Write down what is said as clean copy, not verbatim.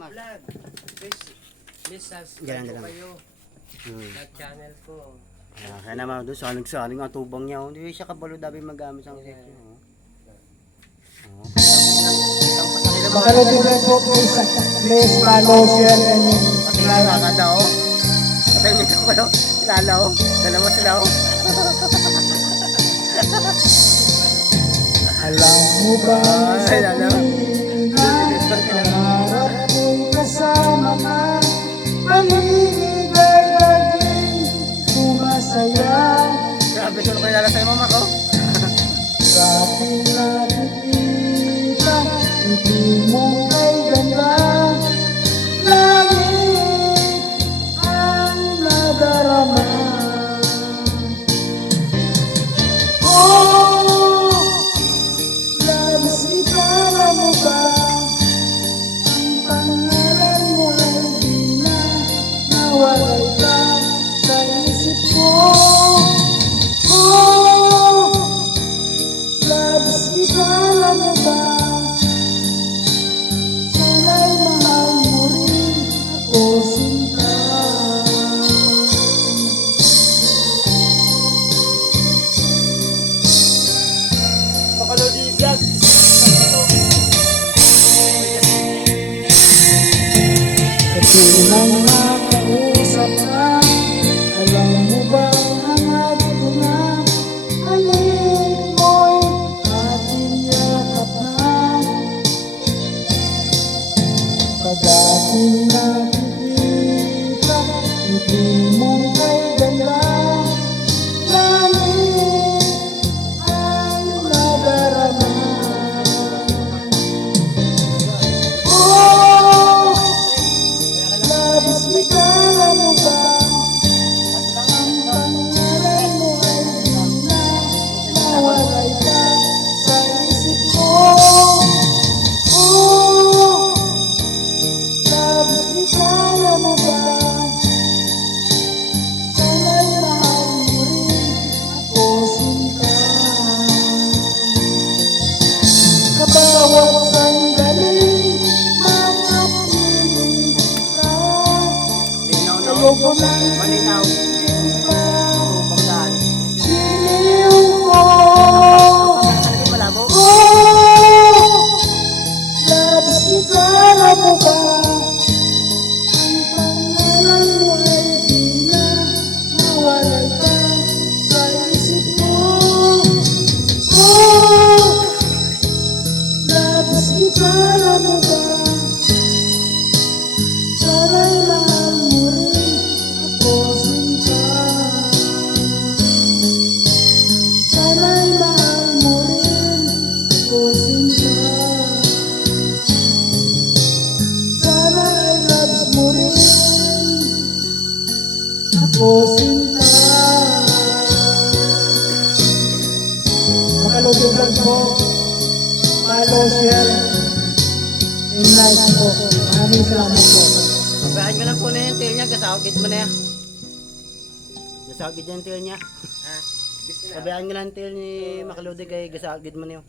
vlog. Please Diyan, subscribe diyan. po kayo sa channel ko. Kaya naman doon, saling-saling ang tubang niya. Hindi siya kabalo dabi magamit ang safety. Makalagyan po please follow, share, and Pati nga kakanda o. Patay nito ko no. Lala o. Dala mo sila o. alam mo ba sa Ay, lala. pangarap ko'y kasama ka, paligid ay laging sumasaya. Grabe tulong kayo lala sa'yo mama ko. Sa ating nakikita, hindi mo kay ganda, lagi ang nadarama. Oh, labis ikala mo ba, ang pangalan mo ay di na nawalay ka sa isip ko. Oh, labis ikala mo ba, sana'y mahal mo rin ako sinta. Pakalodi vlog. Katulang nakausap na, alam mo ba hangat ko na, alin mo'y ating yakap na. Pag ating nakikita, hindi mo kay ganda, langit ang nadarama. Oh, labis ikala mo ba, ang pangalan mo ay di na nawalay ka sa isip ko. Oh, labis ikala mo ba, sana'y mahal mo rin ako sinta. Kabawat sandali, makapiling ka, Linaw no. ayoko nang Malinaw. pa. Pagdaan. Siniw ko, Talagang malabo. oh, labis ikala mo ba, ang pangalan mo ay di na nawalay ka sa isip ko. Oh, labis ikala mo ba, sana'y mahal mo rin ako sinta. Sana'y mahal mo rin ako sinta. Sana'y labis mo rin ako sinta. Makalog yung vlog po, follow, share, and like po. Maraming salamat po. Pabayaan nyo lang po na yung tail niya. Gasakit mo na yan. Gasakit yan tail niya. Gusto na. Pabayaan nyo lang yung tail ni Makalodi kay gasakit mo na yun.